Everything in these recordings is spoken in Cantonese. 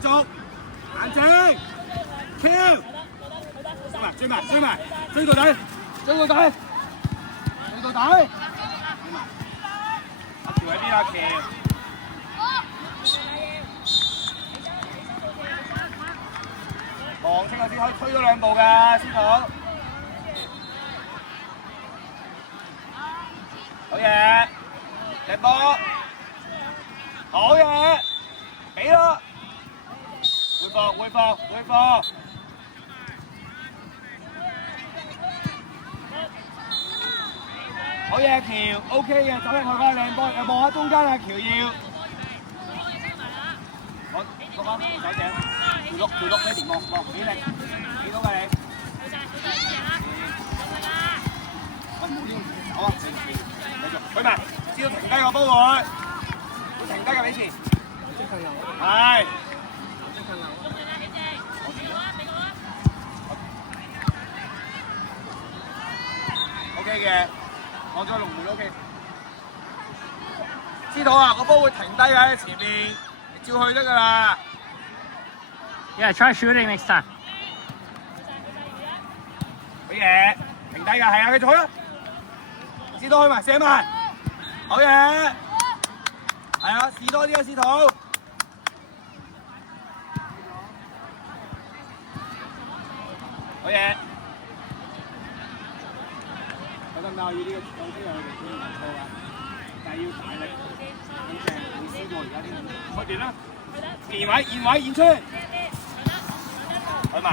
繼續，眼睛 ，Q， 追埋，追到底，追到底。阿喬喺邊啊？喬。望清楚先，可以推多兩步㗎，師傅。好嘢，踢波，好嘢，俾咯，回放。好嘢，喬 ，OK 嘅，走入去啦，靚波，又望下中間啊，喬要。我6番手井，條六呢條望幾靚，幾到㗎你？喂，冇呢個走啊！繼續，舉埋，知道停低個波會停低㗎呢次。係。OK 嘅。望咗龍門 OK。知道啊，個波會停低喺前面，你照去得㗎啦。Yeah, try shooting next time. 好嘢，停低㗎，係啊，繼續去啦。試多去埋，射埋，好嘢。係啊，試多啲啊，試圖。好嘢。得唔得？要呢個有啲有佢哋唔錯㗎，但係要大力，咁正會輸過而家啲。開電啦！現位現出，去埋，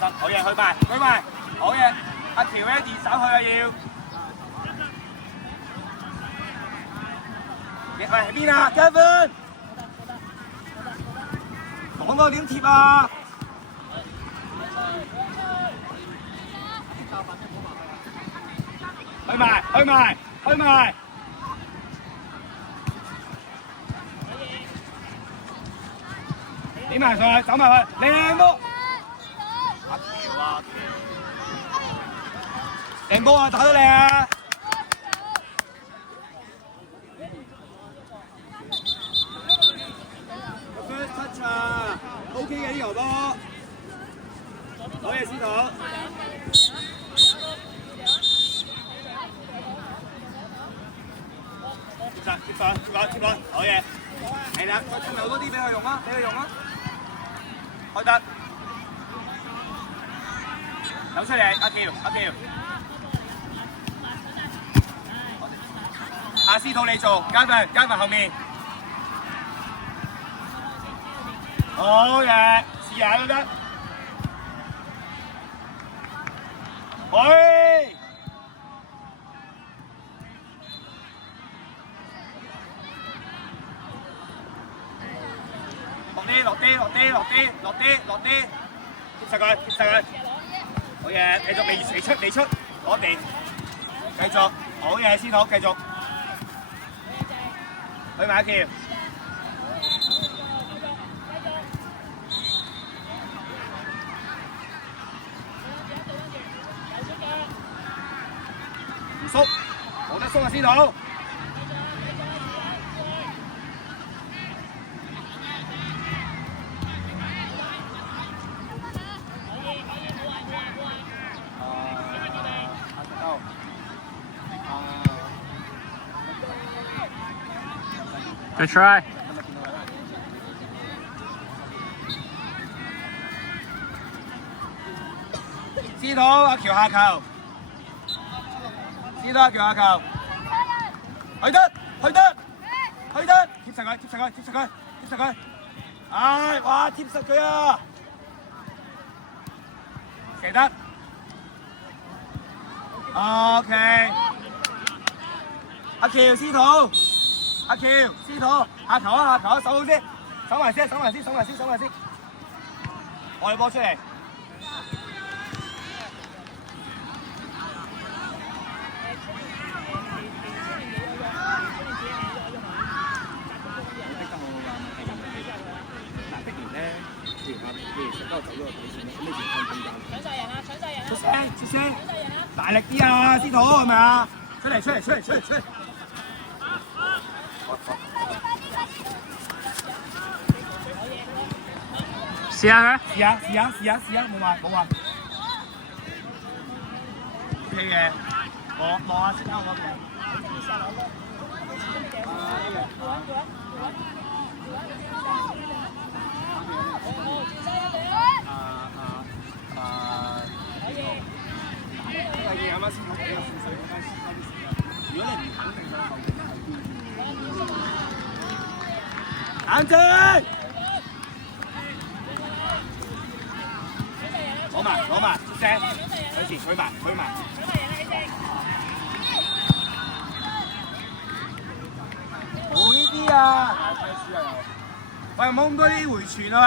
得好嘢，去埋，好嘢！阿喬咧熱手去啊要。喂喺邊啊 ，Kevin？ 講多點貼啊！去埋，點埋上去，走埋去，靚波！阿喬啊，靚波啊，打得靚啊！個 first touch 啊 ，OK 嘅呢球波，好嘢，司徒。接上，好嘢，係啦，再出埋多啲俾佢用啊，開得，走出嚟，阿喬，阿司徒你做，加埋後面，好嘢，試下都得，喂！落啲，貼實佢，好嘢，繼續未出，攞地，繼續，好嘢，司徒，繼續，去埋一條，唔縮，冇得縮啊，司徒。Good try. 司徒阿喬下球，去得，貼實佢，唉，哇，貼實佢啊，射得 ，OK， 阿喬司徒，下球啊，守好先，守埋先，我哋波出嚟。出聲，大力啲啊，司徒係咪啊？出嚟！試下佢。試下，冇話。OK 嘅，我落下先啦，我啱啱先講幾個試水，如果你唔肯定就後邊冷靜。攞埋，出聲，有時取埋。冇呢啲啊！喂，唔好咁多啲回傳啊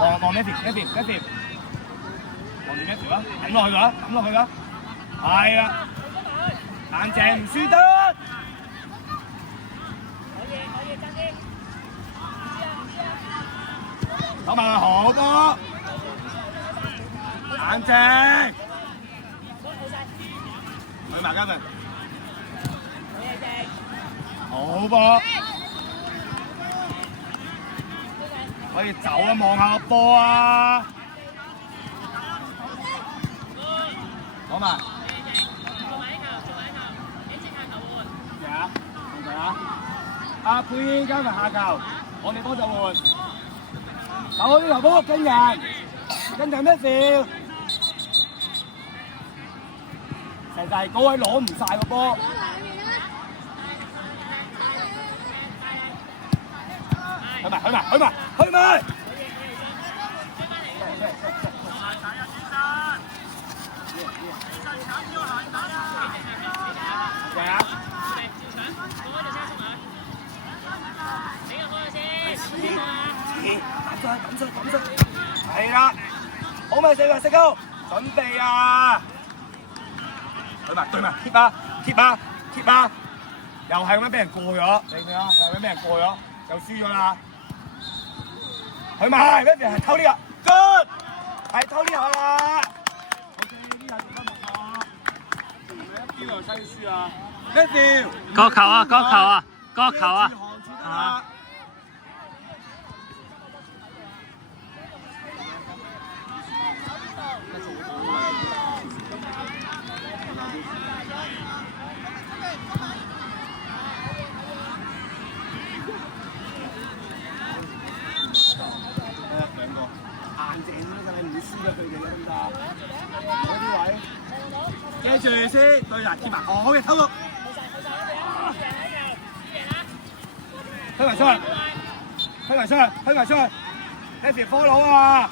喂！望呢邊，望住一條啦，抌落去啦，係啦，冷靜唔輸得。攞埋個好波，冷靜，去埋嘉文，好波，可以走啊，望下個波啊，攞埋，阿佩嘉文下球，我哋幫就換。打開呢球波跟人咩事？成日嗰位攞唔晒個波，去埋！係啦，好咪四個食高，準備啊！對埋，貼啊！又係咁樣俾人過咗，你睇下，又係咁俾人過咗，又輸咗啦！去埋，咩人係偷呢個 ？Good， 係偷呢下啦！我哋呢下做得唔錯，一丟又犀輸啊！咩掉？角球啊！記住先，對人貼埋，好嘅，偷到，推埋出去 ，Happy follow 啊！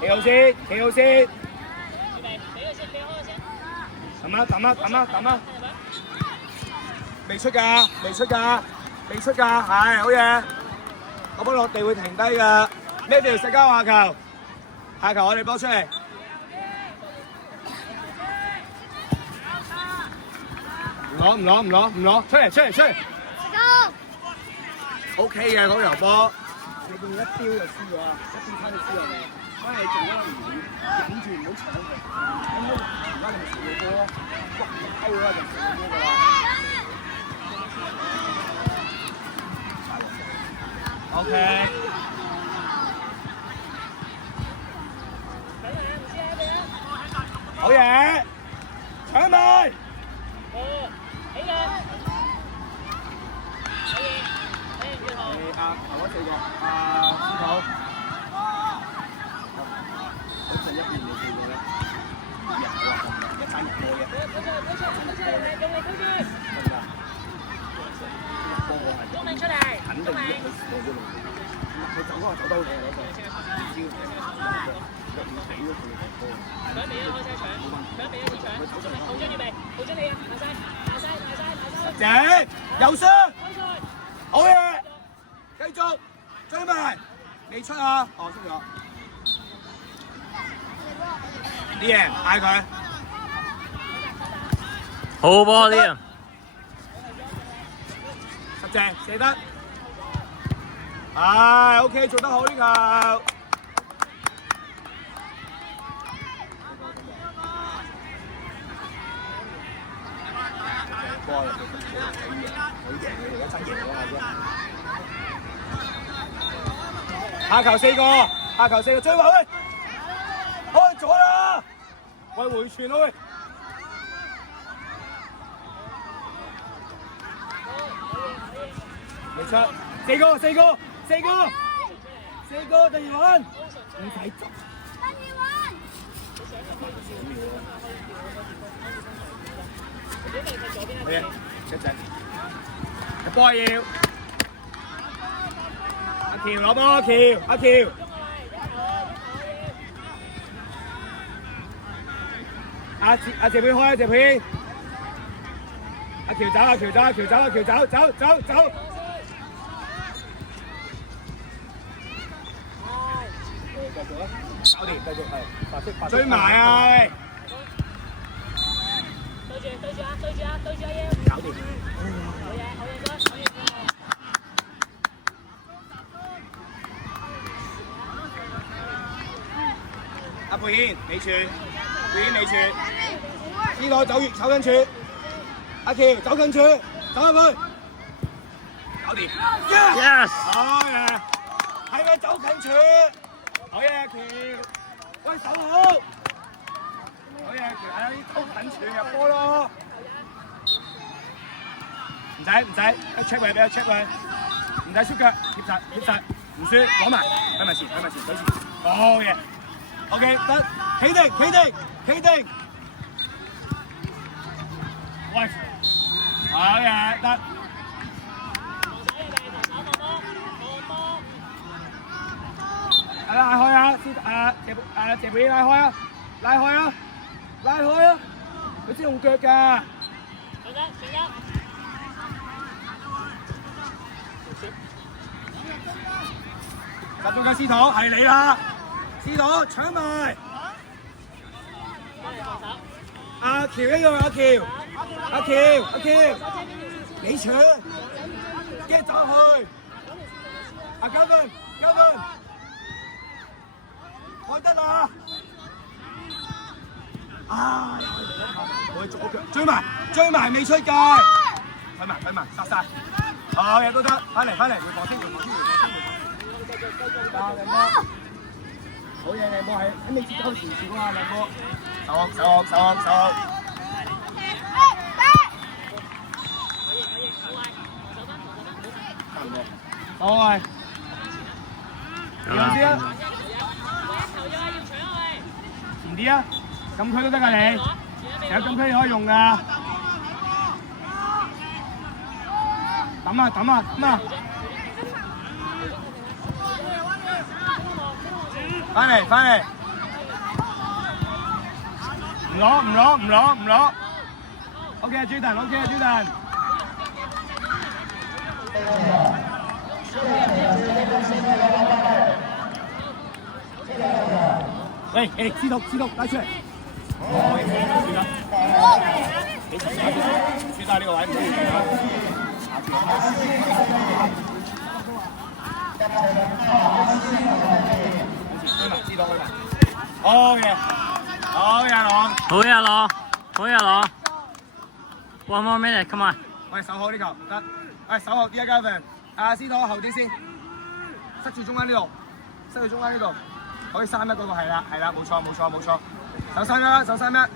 企好先，抌啊！未出㗎，係好嘢。個波落地會停低㗎。咩條石膠下球我哋波出嚟。唔攞，出嚟。OK 嘅嗰條波，你見一丟就輸咗啦，一丟差就輸落嚟。所以你做嗰個忍住唔好搶佢。咁而家你咪食個波咯，屈鳩啦就食個波㗎啦。OK， 好嘢，搶埋。頭嗰4個，師傅，好似一邊嘅4個咧，入啊，一餐入波嘅。肯定一去過嗰度，佢走嗰個走兜你嗰個，招入唔俾咗佢個波。佢俾咗開車搶，好準備，你啊，大晒，右雙，好嘢，繼續追埋，未出啊，哦出咗，啲嘢嗌佢，好波啲啊！正射得，OK 做得好呢球。波啦，佢贏，佢而家爭贏咗下啫。下球4個，下球4個追埋去，開咗啦！喂，回傳啦喂！未出，4個，第二輪，唔使執。好嘢，一陣，個波要，阿喬攞波，阿喬，阿謝佩開，阿喬走，搞掂，繼續係，追埋啊！對住啊！搞掂。好嘢，阿佩軒尾傳，呢個走緊處，阿喬走近處，走入去，搞掂。Yes！ 好嘢，係咪走近處？好嘢，阿喬，喂手好。好嘢，其實啲偷近處入波咯，唔使，一 check 位俾我 check 位，唔使出腳，貼實，唔輸，攞埋，睇埋前，對前，好嘢 ，OK 得，企定，喂，好嘢得，拉開啊，謝佩拉開啊！拉開啊！佢知用腳㗎。集中緊司徒，係你啦！司徒搶埋。阿喬一樣，阿喬，你搶，跟住走去。阿嘉賓，我得啦！啊！我左腳追埋未出界，睇埋，殺晒，好嘢都得，翻嚟，回防先，靚波，好嘢靚波喺未接到前線啊，靚波，手好，好啊，點先啊？前啲啊！禁區都得㗎你，有禁區可以用㗎。抌啊！翻嚟，唔攞。OK 朱頓。喂，司徒拉出嚟。輸得呢個位唔好換啦。知道啦。好嘢，朗。One more minute, come on。喂，守好呢球，得。喂，守好啲啊，嘉賓。阿司徒後啲先，塞住中間呢度，可以3-1嗰個係啦，冇錯。守3-1。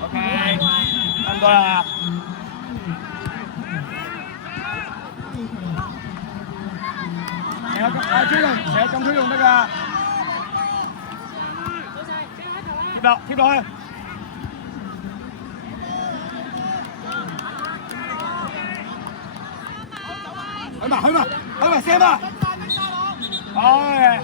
OK， 差唔多啦。成日禁區用得㗎。貼落去。去埋，射嘛！好嘅。